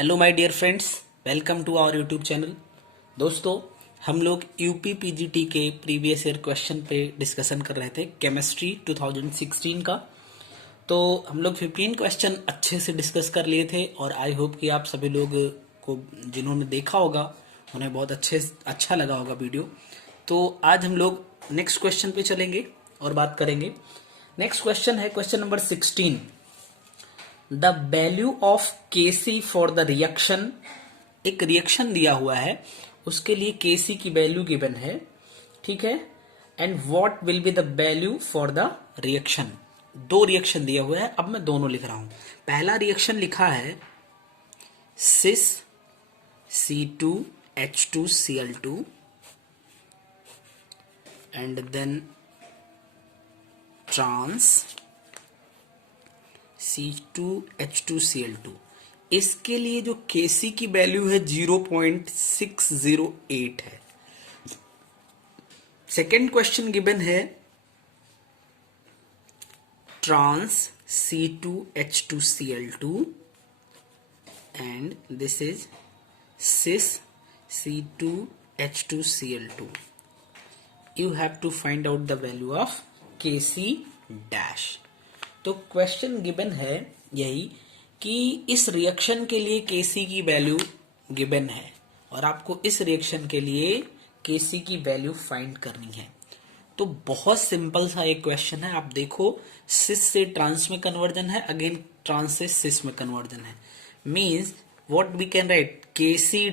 Hello my dear friends, welcome to our YouTube channel. दोस्तों, हम लोग यूपी पीजीटी के प्रीवियस ईयर क्वेश्चन पे डिस्कशन कर रहे थे केमिस्ट्री 2016 का। तो हम लोग 15 क्वेश्चन अच्छे से डिस्कस कर लिए थे और आई होप कि आप सभी लोग को जिन्होंने देखा होगा उन्हें बहुत अच्छा लगा होगा वीडियो। तो आज हम लोग नेक्स्ट क्वेश्चन पे चलेंगे और बात करेंगे। नेक्स्ट क्वेश्चन है question number 16। The value of Kc for the reaction. एक रिएक्शन दिया हुआ है, उसके लिए Kc की वैल्यू गिवन है, ठीक है। And what will be the value for the reaction. दो रिएक्शन दिया हुआ है, अब मैं दोनों लिख रहा हूं। पहला रिएक्शन लिखा है सिस C2H2Cl2 and then trans C2H2Cl2। इसके लिए जो Kc की वैल्यू है 0.608 है। सेकेंड क्वेश्चन गिवन है trans C2H2Cl2 and this is cis C2H2Cl2। You have to find out the value of Kc dash. तो क्वेश्चन गिवन है यही कि इस रिएक्शन के लिए Kc की वैल्यू गिवन है और आपको इस रिएक्शन के लिए Kc की वैल्यू फाइंड करनी है। तो बहुत सिंपल सा एक क्वेश्चन है। आप देखो, सिस से ट्रांस में कन्वर्जन है, अगेन ट्रांस से सिस में कन्वर्जन है। Means what we can write, Kc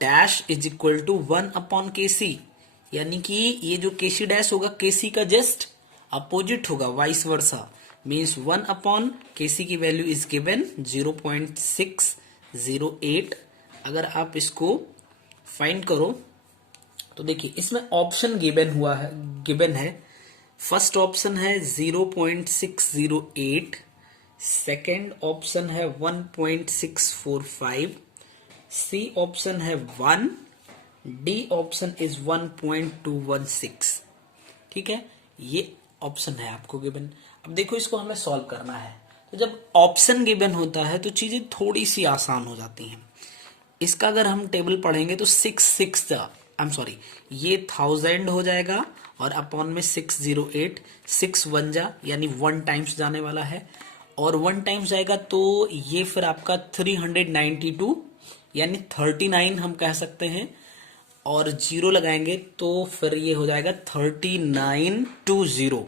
dash is equal to 1/Kc, यानी कि ये जो Kc डैश होगा Kc का जस्ट अपोजिट होगा, वाइस वर्सा। मीन्स 1/Kc की वैल्यू इज गिवन 0.608। अगर आप इसको फाइंड करो तो देखिए इसमें ऑप्शन गिवन है। फर्स्ट ऑप्शन है 0.608, सेकेंड ऑप्शन है 1.645, सी ऑप्शन है 1, डी ऑप्शन इज 1.216। ठीक है, ये ऑप्शन है आपको गिवन। अब देखो, इसको हमें सॉल्व करना है। तो जब ऑप्शन गिवन होता है तो चीजें थोड़ी सी आसान हो जाती हैं। इसका अगर हम टेबल पढ़ेंगे तो ये 1000 हो जाएगा और अपॉन में 608, 6 1 जा यानी 1 टाइम्स जाने वाला है और 1 टाइम्स जाएगा तो ये फिर आपका 392 यानी 39 हम कह सकते हैं, और जीरो लगाएंगे तो फिर ये हो जाएगा 3920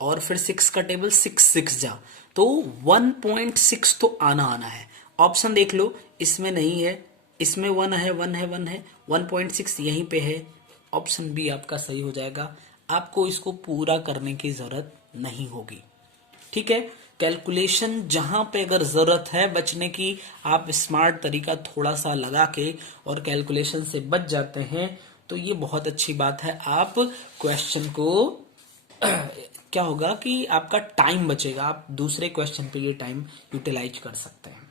और फिर 6 का टेबल 6 जा तो 1.6 तो आना है। ऑप्शन देख लो, इसमें नहीं है, इसमें 1 है 1.6 यहीं पे है। ऑप्शन बी आपका सही हो जाएगा। आपको इसको पूरा करने की जरूरत नहीं होगी, ठीक है। कैलकुलेशन जहां पे अगर जरूरत है बचने की, आप स्मार्ट तरीका थोड़ा सा लगा के और कैलकुलेशन से बच जाते हैं तो ये बहुत अच्छी बात है। आप क्वेश्चन को क्या होगा कि आपका टाइम बचेगा, आप दूसरे क्वेश्चन पे ये टाइम यूटिलाइज कर सकते हैं।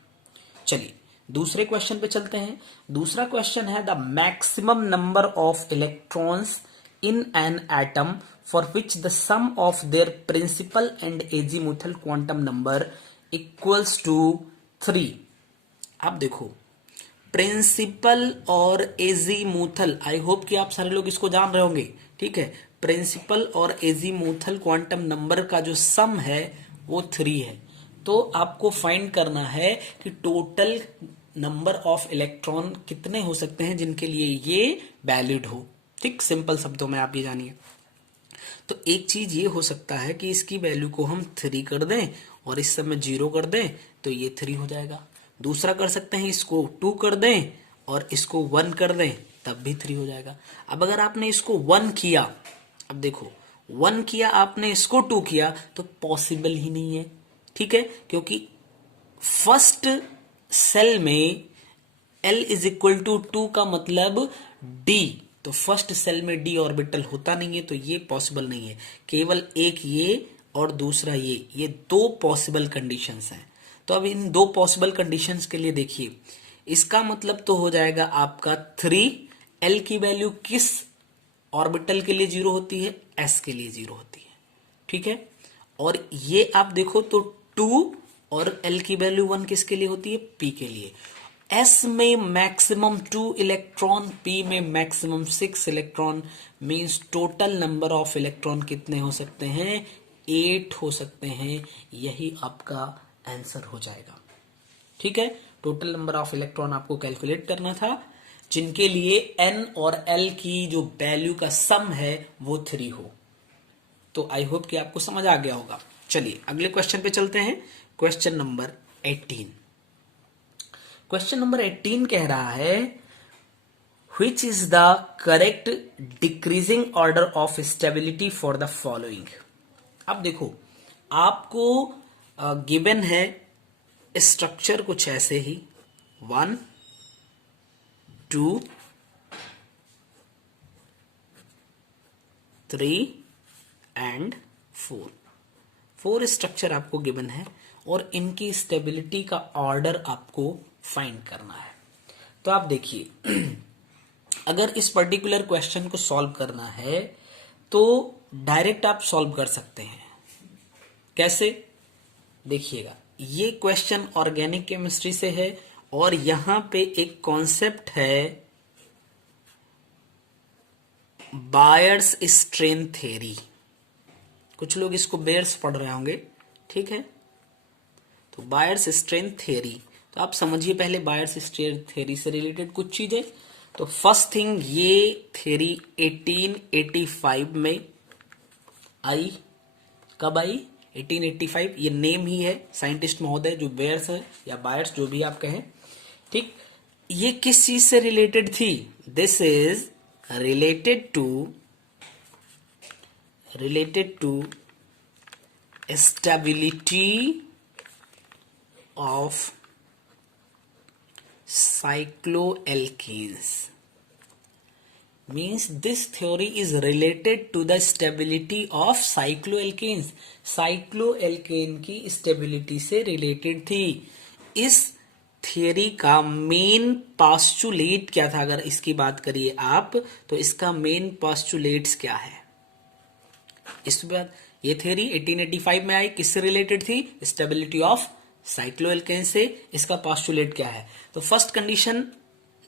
चलिए दूसरे क्वेश्चन पे चलते हैं। दूसरा क्वेश्चन है the maximum number of electrons in an atom for which the sum of their principal and azimuthal quantum number equals to 3। आप देखो, प्रिंसिपल और एजीमुथल, आई होप कि आप सारे लोग इसको जान रहे होंगे, ठीक है। प्रिंसिपल और एजीमुथल क्वांटम नंबर का जो सम है वो 3 है। तो आपको फाइंड करना है कि टोटल नंबर ऑफ इलेक्ट्रॉन कितने हो सकते हैं जिनके लिए ये वैलिड हो। ठीक, सिंपल शब्दों में आप ये जानिए। तो एक चीज ये हो सकता है कि इसकी वैल्यू को हम 3 कर दें और इस समय 0 कर दें तो ये 3 हो जाएगा। दूसरा कर सकते हैं, इसको 2 कर दें और इसको 1 कर दें तब भी 3 हो जाएगा। अब अगर आपने इसको 1 किया, अब देखो 1 किया आपने, इसको 2 किया तो पॉसिबल ही नहीं है, ठीक है, क्योंकि फर्स्ट सेल में L इज इक्वल टू 2 का मतलब D, तो फर्स्ट सेल में डी ऑर्बिटल होता नहीं है, तो ये पॉसिबल नहीं है। केवल एक ये और दूसरा ये दो पॉसिबल कंडीशंस हैं। तो अब इन दो पॉसिबल कंडीशंस के लिए देखिए, इसका मतलब तो हो जाएगा आपका 3। एल की वैल्यू किस ऑर्बिटल के लिए 0 होती है, एस के लिए 0 होती है, ठीक है। और ये आप देखो तो 2 और एल की वैल्यू 1 किसके लिए होती है, पी के लिए। S में मैक्सिमम 2 इलेक्ट्रॉन, P में maximum 6 electron, means total number of electron कितने हो सकते हैं? 8 हो सकते हैं। यही आपका आंसर हो जाएगा। ठीक है, टोटल नंबर ऑफ इलेक्ट्रॉन आपको कैलकुलेट करना था, जिनके लिए N और L की जो वैल्यू का सम है वो 3 हो। तो आई होप कि आपको समझ आ गया होगा। चलिए अगले क्वेश्चन पे चलते हैं। Question number 18। क्वेश्चन नंबर 18 कह रहा है which is the correct decreasing order of stability for the following. अब देखो, आपको गिवन है स्ट्रक्चर कुछ ऐसे ही 1 2 3 एंड 4 स्ट्रक्चर आपको गिवन है और इनकी स्टेबिलिटी का ऑर्डर आपको फाइंड करना है। तो आप देखिए अगर इस पर्टिकुलर क्वेश्चन को सॉल्व करना है तो डायरेक्ट आप सॉल्व कर सकते हैं। कैसे? देखिएगा, ये क्वेश्चन ऑर्गेनिक केमिस्ट्री से है और यहां पे एक कॉन्सेप्ट है बायर्स स्ट्रेन थ्योरी। कुछ लोग इसको बेयर्स पढ़ रहे होंगे, ठीक है। तो बायर्स स्ट्रेन थ्योरी, तो आप समझिए पहले बायर्स स्ट्रेन थ्योरी से रिलेटेड कुछ चीजें। तो फर्स्ट थिंग, ये थ्योरी 1885 में आई। कब आई? 1885। ये नेम ही है साइंटिस्ट महोदय जो बेयर्स है या बायर्स जो भी आप कहें, ठीक। ये किस चीज से रिलेटेड थी? This is related to stability of cycloalkanes. Means this theory is related to the stability of cycloalkanes. cycloalkane की stability से related थी। इस थियरी का मेन पास्चुलेट क्या था? अगर इसकी बात करिए आप तो इसका मेन पास्चुलेट्स क्या है? इस बात, ये थ्योरी 1885 में आई, किससे रिलेटेड थी? स्टेबिलिटी ऑफ साइक्लोएल्केन से। इसका पास्चुलेट क्या है? तो फर्स्ट कंडीशन,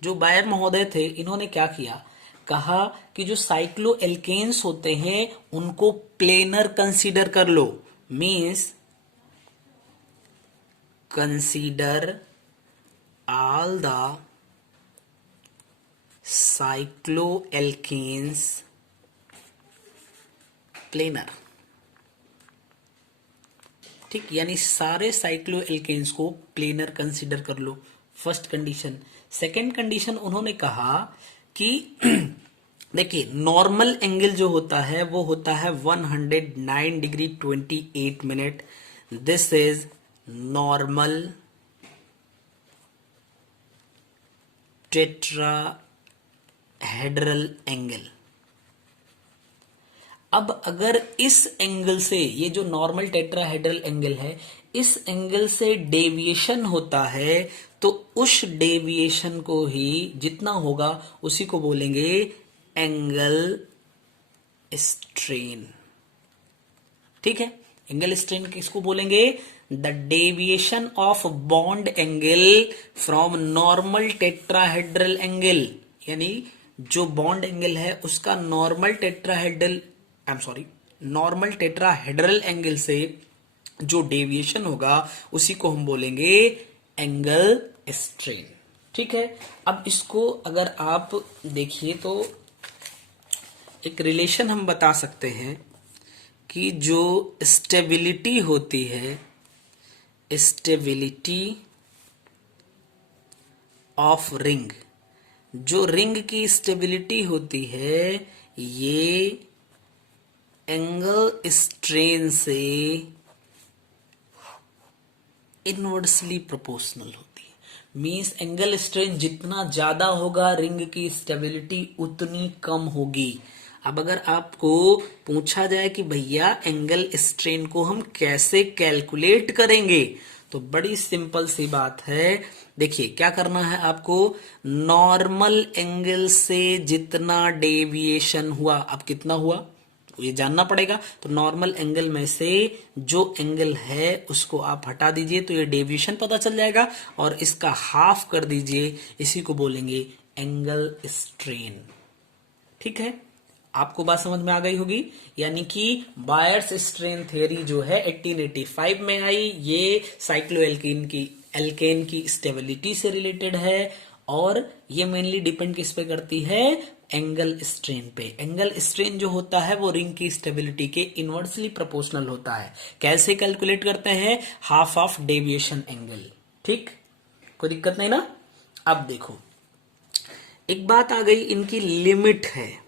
जो बायर महोदय थे इन्होंने क्या किया, कहा कि जो साइक्लोएल्केन्स होते हैं उनको प्लेनर कंसीडर कर लो। Means consider all the cycloalkanes planar, ठीक, यानी सारे साइक्लोएल्केन्स को प्लेनर कंसीडर कर लो। First condition. सेकंड कंडीशन उन्होंने कहा कि देखिए नॉर्मल एंगल जो होता है वो होता है 109 degree 28 minute. This is normal tetrahedral angle. अब अगर इस एंगल से, ये जो नॉर्मल टेट्राहेड्रल एंगल है, इस एंगल से डेविएशन होता है तो उस डेविएशन को ही जितना होगा उसी को बोलेंगे एंगल स्ट्रेन। ठीक है, एंगल स्ट्रेन किसको बोलेंगे? The deviation of bond angle from normal tetrahedral angle, यानी जो बॉन्ड एंगल है उसका नॉर्मल टेट्राहेड्रल एंगल से जो डेविएशन होगा उसी को हम बोलेंगे एंगल स्ट्रेन। ठीक है, अब इसको अगर आप देखिए तो एक रिलेशन हम बता सकते हैं कि जो स्टेबिलिटी होती है, स्टेबिलिटी ऑफ रिंग, जो रिंग की स्टेबिलिटी होती है ये एंगल स्ट्रेन से इनवर्सली प्रोपोर्शनल होती है। मींस एंगल स्ट्रेन जितना ज्यादा होगा रिंग की स्टेबिलिटी उतनी कम होगी। अब अगर आपको पूछा जाए कि भैया एंगल स्ट्रेन को हम कैसे कैलकुलेट करेंगे, तो बड़ी सिंपल सी बात है। देखिए क्या करना है आपको, नॉर्मल एंगल से जितना डेविएशन हुआ, अब कितना हुआ ये जानना पड़ेगा। तो नॉर्मल एंगल में से जो एंगल है उसको आप हटा दीजिए तो ये डेविएशन पता चल जाएगा, और इसका हाफ कर दीजिए, इसी को बोलेंगे एंगल स्ट्रेन। ठीक है, आपको बात समझ में आ गई होगी। यानी कि बायर्स स्ट्रेन थ्योरी जो है 1885 में आई, ये साइक्लोएल्केन की एल्केन की स्टेबिलिटी से रिलेटेड है, और ये मेनली डिपेंड किस पे करती है, एंगल स्ट्रेन पे। एंगल स्ट्रेन जो होता है वो रिंग की स्टेबिलिटी के इनवर्सली प्रोपोर्शनल होता है। कैसे कैलकुलेट करते हैं, हाफ ऑफ डेविएशन एंगल। ठीक, कोई दिक्कत नहीं ना। अब देखो, एक बात आ गई, इनकी लिमिट है,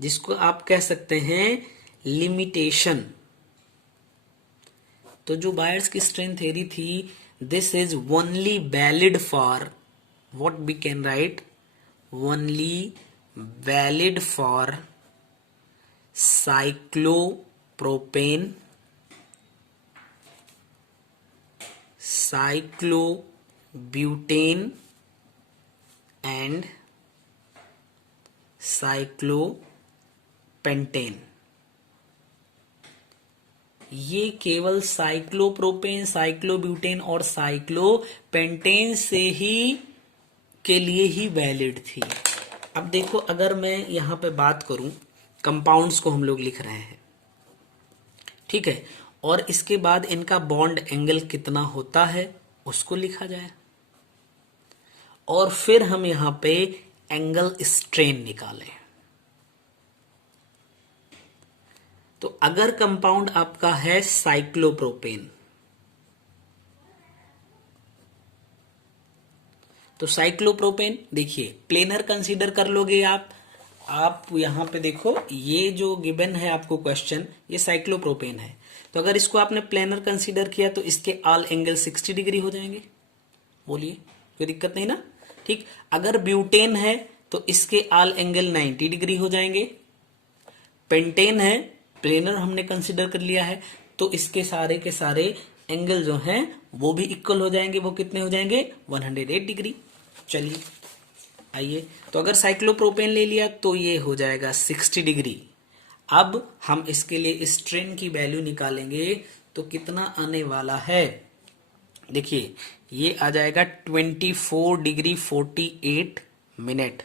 जिसको आप कह सकते हैं लिमिटेशन। तो जो बायर्स की स्ट्रेन थ्योरी थी, this is only valid for, what we can write, only valid for cyclopropane, cyclobutane and cyclopentane. ये केवल साइक्लोप्रोपेन, साइक्लोब्यूटेन और साइक्लोपेंटेन से ही के लिए ही वैलिड थी। अब देखो, अगर मैं यहां पे बात करूं, कंपाउंड्स को हम लोग लिख रहे हैं, ठीक है, और इसके बाद इनका बॉन्ड एंगल कितना होता है उसको लिखा जाए, और फिर हम यहां पे एंगल स्ट्रेन निकालें। तो अगर कंपाउंड आपका है साइक्लोप्रोपेन, तो साइक्लोप्रोपेन देखिए प्लेनर कंसीडर कर लोगे आप यहां पे देखो, ये जो गिवन है आपको क्वेश्चन, ये साइक्लोप्रोपेन है। तो अगर इसको आपने प्लेनर कंसीडर किया तो इसके ऑल एंगल 60 डिग्री हो जाएंगे। बोलिए, कोई दिक्कत नहीं ना। ठीक, अगर ब्यूटेन है तो इसके ऑल एंगल 90 डिग्री हो जाएंगे। पेंटेन है, प्लेनर हमने कंसीडर कर लिया है, तो इसके सारे के सारे एंगल जो हैं वो भी इक्वल हो जाएंगे। वो कितने हो जाएंगे, 108 डिग्री। चलिए आइए, तो अगर साइक्लोप्रोपेन ले लिया तो ये हो जाएगा 60 डिग्री। अब हम इसके लिए स्ट्रेन की वैल्यू निकालेंगे, तो कितना आने वाला है, देखिए ये आ जाएगा 24 डिग्री 48 मिनट।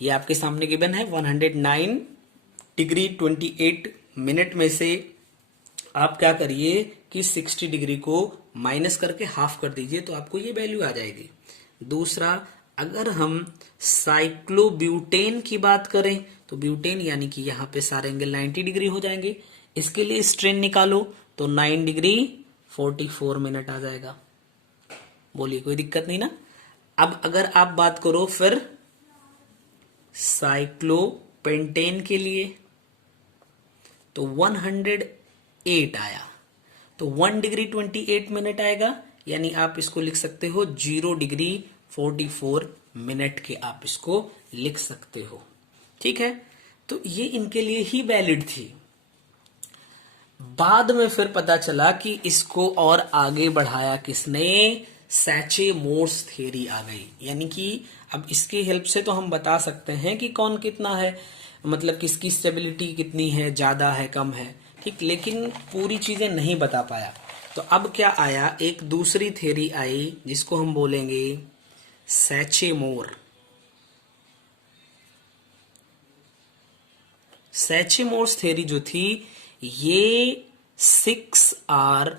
ये आपके सामने गिवन है 109 डिग्री 28 मिनट में से आप क्या करिए कि 60 डिग्री को माइनस करके हाफ कर दीजिए, तो आपको ये वैल्यू आ जाएगी। दूसरा, अगर हम साइक्लोब्यूटेन की बात करें तो ब्यूटेन यानी कि यहाँ पे सारे एंगल 90 डिग्री हो जाएंगे। इसके लिए स्ट्रेन निकालो तो 9 डिग्री 44 मिनट आ जाएगा। बोलिए, कोई दिक्कत नहीं ना। अब अगर आप बात करो फिर साइक्लोपेंटेन के लिए, तो 108 आया, तो 1 डिग्री 28 मिनट आएगा, यानी आप इसको लिख सकते हो 0 डिग्री 44 मिनट के आप इसको लिख सकते हो। ठीक है, तो ये इनके लिए ही वैलिड थी। बाद में फिर पता चला कि इसको और आगे बढ़ाया किसने, सैचे-मोर्स थ्योरी आ गई। यानी कि अब इसकी हेल्प से तो हम बता सकते हैं कि कौन कितना है, मतलब किसकी स्टेबिलिटी कितनी है, ज्यादा है, कम है। ठीक, लेकिन पूरी चीजें नहीं बता पाया। तो अब क्या आया, एक दूसरी थ्योरी आई जिसको हम बोलेंगे सैचे-मोर। सैचे-मोर्स थ्योरी जो थी, ये 6 or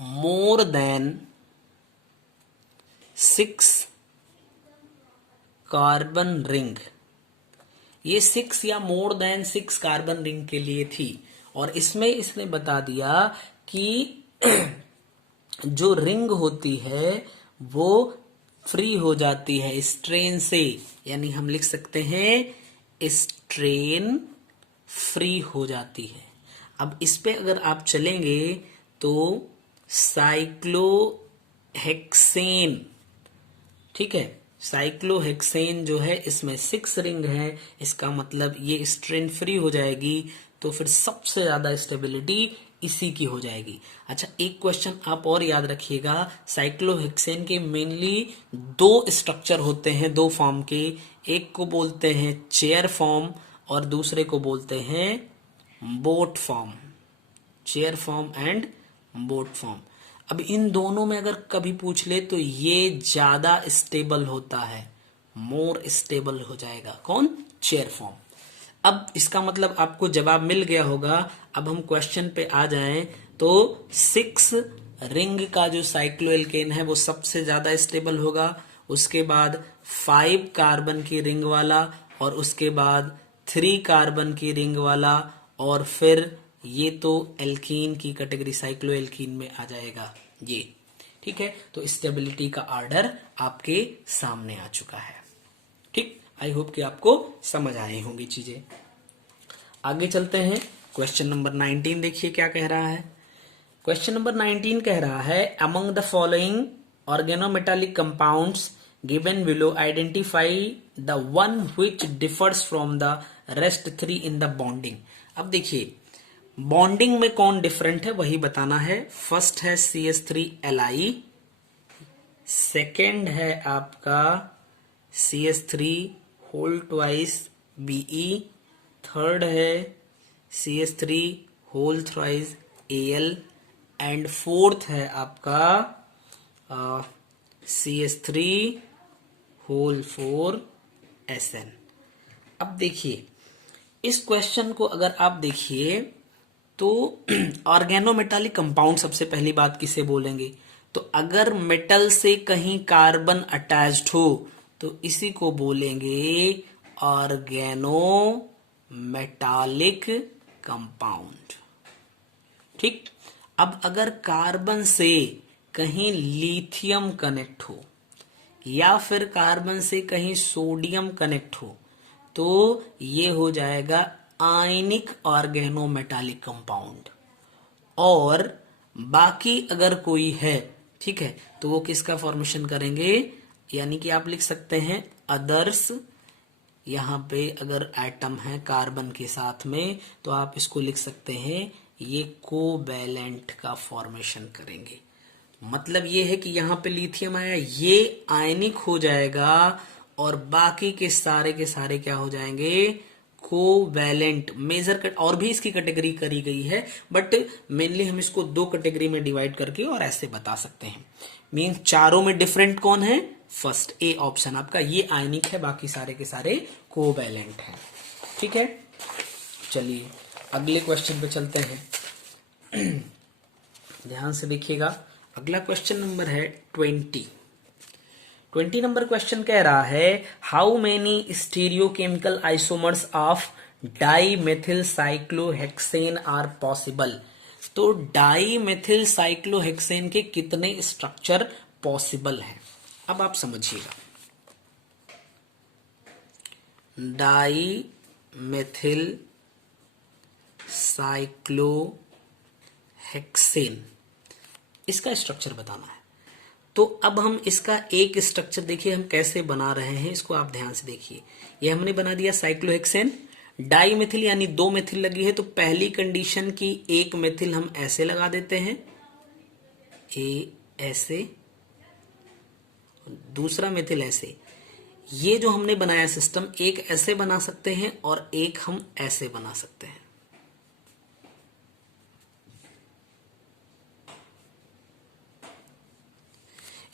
more than 6 carbon ring, ये 6 या मोर देन 6 कार्बन रिंग के लिए थी। और इसमें इसने बता दिया कि जो रिंग होती है वो फ्री हो जाती है स्ट्रेन से, यानी हम लिख सकते हैं स्ट्रेन फ्री हो जाती है। अब इस पे अगर आप चलेंगे तो साइक्लोहेक्सेन, ठीक है, साइक्लोहेक्सेन जो है इसमें 6 रिंग है, इसका मतलब ये स्ट्रेन फ्री हो जाएगी, तो फिर सबसे ज्यादा स्टेबिलिटी इसी की हो जाएगी। अच्छा, एक क्वेश्चन आप और याद रखिएगा, साइक्लोहेक्सेन के मेनली 2 स्ट्रक्चर होते हैं, 2 फॉर्म के, एक को बोलते हैं चेयर फॉर्म और दूसरे को बोलते हैं boat form, chair form and boat form. अब इन दोनों में अगर कभी पूछ ले तो ये ज्यादा स्टेबल होता है, मोर स्टेबल हो जाएगा, कौन? Chair form. अब इसका मतलब आपको जवाब मिल गया होगा। अब हम क्वेश्चन पे आ जाएं तो 6 रिंग का जो साइक्लोएल्केन है वो सबसे ज्यादा स्टेबल होगा, उसके बाद 5 कार्बन की रिंग वाला, और उसके बाद 3 कार्बन की रिंग वाला, और फिर ये तो एल्कीन की कैटेगरी साइक्लोएल्कीन में आ जाएगा ये। ठीक है, तो स्टेबिलिटी का ऑर्डर आपके सामने आ चुका है। ठीक, आई होप कि आपको समझ आए होंगी चीजें। आगे चलते हैं, क्वेश्चन नंबर 19 देखिए क्या कह रहा है। क्वेश्चन नंबर 19 कह रहा है among the following organometallic compounds given below identify the one which differs from the rest 3 in the bonding. अब देखिए बॉन्डिंग में कौन डिफरेंट है वही बताना है। फर्स्ट है CH3Li, सेकेंड है आपका CH3 whole twice Be, third है CH3 whole thrice Al, and fourth है आपका CH3 होल 4 Sn। अब देखिए इस क्वेश्चन को अगर आप देखिए तो ऑर्गेनोमेटालिक कंपाउंड सबसे पहली बात किसे बोलेंगे, तो अगर मेटल से कहीं कार्बन अटैच्ड हो तो इसी को बोलेंगे ऑर्गेनोमेटालिक कंपाउंड। ठीक, अब अगर कार्बन से कहीं लिथियम कनेक्ट हो या फिर कार्बन से कहीं सोडियम कनेक्ट हो तो ये हो जाएगा आयनिक ऑर्गेनोमेटालिक कंपाउंड। और बाकी अगर कोई है, ठीक है, तो वो किसका फॉर्मेशन करेंगे, यानी कि आप लिख सकते हैं अदर्स। यहां पे अगर एटम है कार्बन के साथ में तो आप इसको लिख सकते हैं ये कोवैलेंट का फॉर्मेशन करेंगे। मतलब ये है कि यहां पे लिथियम आया, ये आयनिक हो जाएगा और बाकी के सारे क्या हो जाएंगे, कोवैलेंट। मेजर कट और भी इसकी कैटेगरी करी गई है, बट मेनली हम इसको 2 कैटेगरी में डिवाइड करके और ऐसे बता सकते हैं। मीन चारों में डिफरेंट कौन है, फर्स्ट ए ऑप्शन आपका, ये आयनिक है, बाकी सारे के सारे कोवैलेंट हैं। ठीक है, चलिए अगले क्वेश्चन पे चलते हैं। ध्यान से देखिएगा, अगला क्वेश्चन नंबर है 20 नंबर क्वेश्चन कह रहा है how many stereochemical isomers of dimethyl cyclohexane are possible. तो डाईमेथिल साइक्लोहेक्सेन के कितने स्ट्रक्चर पॉसिबल हैं, अब आप समझिएगा। डाईमेथिल साइक्लोहेक्सेन इसका स्ट्रक्चर बताना है। तो अब हम इसका एक स्ट्रक्चर देखिए हम कैसे बना रहे हैं, इसको आप ध्यान से देखिए। ये हमने बना दिया साइक्लोहेक्सेन, डाईमेथिल यानी 2 मेथिल लगी है, तो पहली कंडीशन की एक मेथिल हम ऐसे लगा देते हैं, ऐसे, दूसरा मेथिल ऐसे। ये जो हमने बनाया सिस्टम, एक ऐसे बना सकते हैं और एक हम ऐसे बना सकते हैं।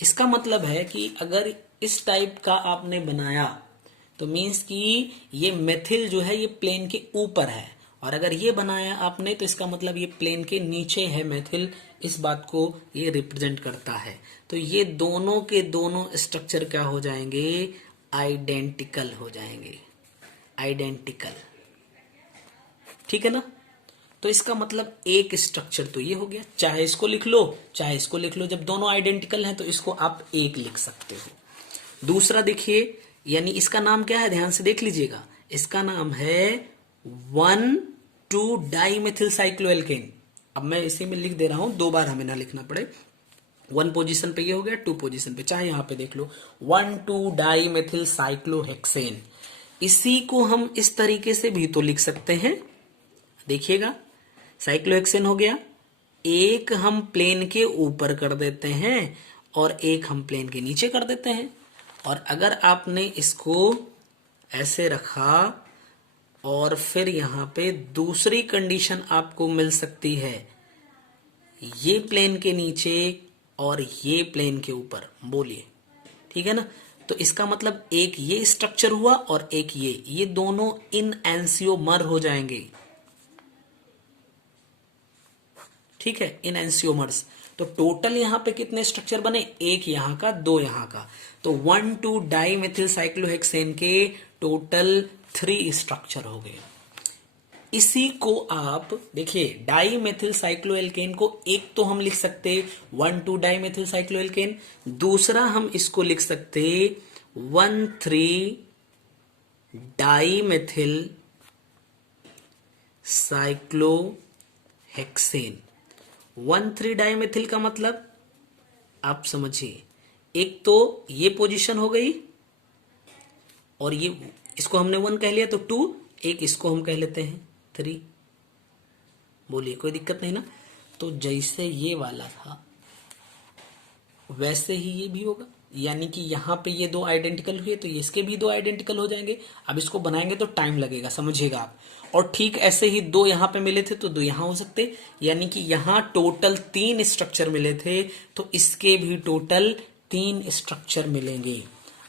इसका मतलब है कि अगर इस टाइप का आपने बनाया तो मीन्स कि ये मेथिल जो है ये प्लेन के ऊपर है, और अगर ये बनाया आपने तो इसका मतलब ये प्लेन के नीचे है मेथिल, इस बात को ये रिप्रेजेंट करता है। तो ये दोनों के दोनों स्ट्रक्चर क्या हो जाएंगे, आइडेंटिकल हो जाएंगे, आइडेंटिकल। ठीक है ना, तो इसका मतलब एक स्ट्रक्चर तो ये हो गया, चाहे इसको लिख लो चाहे इसको लिख लो, जब दोनों आइडेंटिकल हैं तो इसको आप एक लिख सकते हो। दूसरा देखिए, यानी इसका नाम क्या है, ध्यान से देख लीजिएगा, इसका नाम है 1,2 डाईमेथिल साइक्लोएल्केन। अब मैं इसी में लिख दे रहा हूं, 2 बार हमें ना लिखना पड़े। 1 पोजीशन पे ये हो गया, 2 पोजीशन पे, चाहे यहां पे देख लो 1,2 डाईमेथिल साइक्लोहेक्सेन। इसी को हम इस तरीके से भी तो लिख सकते हैं, देखिएगा साइक्लोहेक्सेन हो गया, एक हम प्लेन के ऊपर कर देते हैं और एक हम प्लेन के नीचे कर देते हैं। और अगर आपने इसको ऐसे रखा और फिर यहाँ पे दूसरी कंडीशन आपको मिल सकती है ये प्लेन के नीचे और ये प्लेन के ऊपर। बोलिए, ठीक है ना। तो इसका मतलब एक ये स्ट्रक्चर हुआ और एक ये दोनों इन एंसियोमर हो जाएंगे, ठीक है, इन एंसियोमर्स। तो टोटल यहां पे कितने स्ट्रक्चर बने, एक यहां का, दो यहां का। तो 1,2 डाइमेथिल साइक्लोहेक्सेन के टोटल 3 स्ट्रक्चर हो गए। इसी को आप देखिए, डाइमेथिल साइक्लोएल्केन को एक तो हम लिख सकते 1,2 डाइमेथिल साइक्लोएल्केन, दूसरा हम इसको लिख सकते 1,3 डाइमेथिल साइक्लोहेक्सेन। 1,3 डाइमेथिल का मतलब आप समझिए, एक तो ये पोजीशन हो गई और ये, इसको हमने 1 कह लिया तो 2, एक इसको हम कह लेते हैं 3। बोलिए, कोई दिक्कत नहीं ना। तो जैसे ये वाला था वैसे ही ये भी होगा, यानी कि यहां पे ये 2 आइडेंटिकल हुए तो इसके भी 2 आइडेंटिकल हो जाएंगे। अब इसको बनाएंगे तो टाइम लगेगा, समझिएगा आप। और ठीक ऐसे ही 2 यहां पे मिले थे तो 2 यहां हो सकते, यानी कि यहां टोटल 3 स्ट्रक्चर मिले थे तो इसके भी टोटल 3 स्ट्रक्चर मिलेंगे।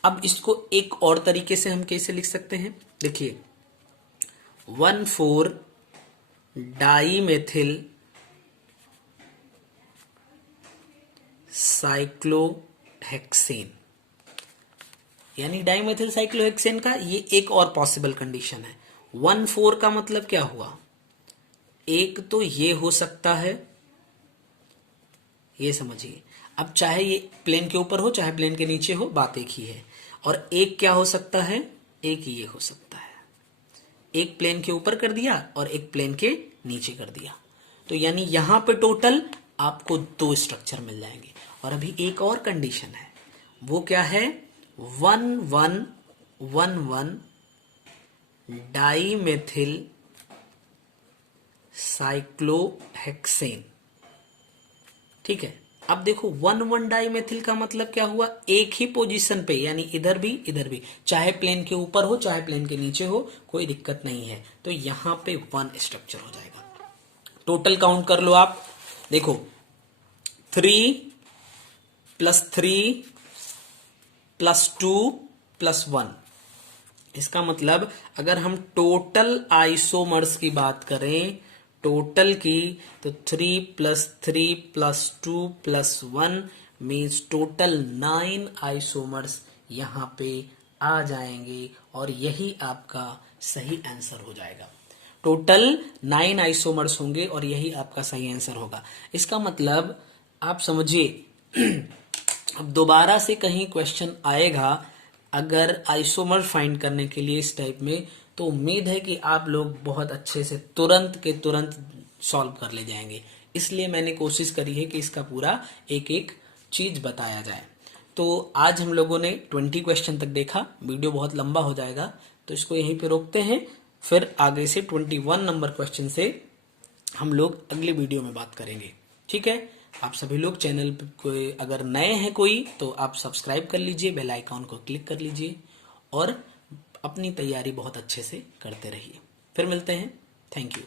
अब इसको एक और तरीके से हम कैसे लिख सकते हैं, देखिए 1,4 डाइमेथिल साइक्लोहेक्सेन, यानी डाइमेथिल साइक्लोहेक्सेन का ये एक और पॉसिबल कंडीशन है। 1,4 का मतलब क्या हुआ, एक तो ये हो सकता है, ये समझिए। अब चाहे ये प्लेन के ऊपर हो चाहे प्लेन के नीचे हो, बात एक ही है। और एक क्या हो सकता है, एक ये हो सकता है। एक प्लेन के ऊपर कर दिया और एक प्लेन के नीचे कर दिया, तो यानी यहां पे टोटल आपको 2 स्ट्रक्चर मिल जाएंगे। और अभी एक और कंडीशन है, वो क्या है, 1,1,1,1 डाइमेथिल साइक्लोहेक्सेन, ठीक है। अब देखो 1,1 डाइमेथिल का मतलब क्या हुआ, एक ही पोजीशन पे, यानी इधर भी इधर भी, चाहे प्लेन के ऊपर हो चाहे प्लेन के नीचे हो, कोई दिक्कत नहीं है। तो यहां पे 1 स्ट्रक्चर हो जाएगा। टोटल काउंट कर लो आप, देखो 3 + 3 + 2 + 1। इसका मतलब अगर हम टोटल आइसोमर्स की बात करें, टोटल की, तो 3 + 3 + 2 + 1 मीन्स टोटल 9 आइसोमर्स यहां पे आ जाएंगे और यही आपका सही आंसर हो जाएगा। टोटल 9 आइसोमर्स होंगे और यही आपका सही आंसर होगा। इसका मतलब आप समझिए अब दोबारा से कहीं क्वेश्चन आएगा अगर आइसोमर फाइंड करने के लिए इस टाइप में, तो उम्मीद है कि आप लोग बहुत अच्छे से तुरंत के तुरंत सॉल्व कर ले जाएंगे। इसलिए मैंने कोशिश करी है कि इसका पूरा एक एक चीज बताया जाए। तो आज हम लोगों ने 20 क्वेश्चन तक देखा, वीडियो बहुत लंबा हो जाएगा तो इसको यहीं पे रोकते हैं। फिर आगे से 21 नंबर क्वेश्चन से हम लोग अगले वीडियो में बात करेंगे, ठीक है। आप सभी लोग चैनल पे अगर नए हैं कोई तो आप सब्सक्राइब कर लीजिए, बेल आइकॉन को क्लिक कर लीजिए और अपनी तैयारी बहुत अच्छे से करते रहिए। फिर मिलते हैं, थैंक यू।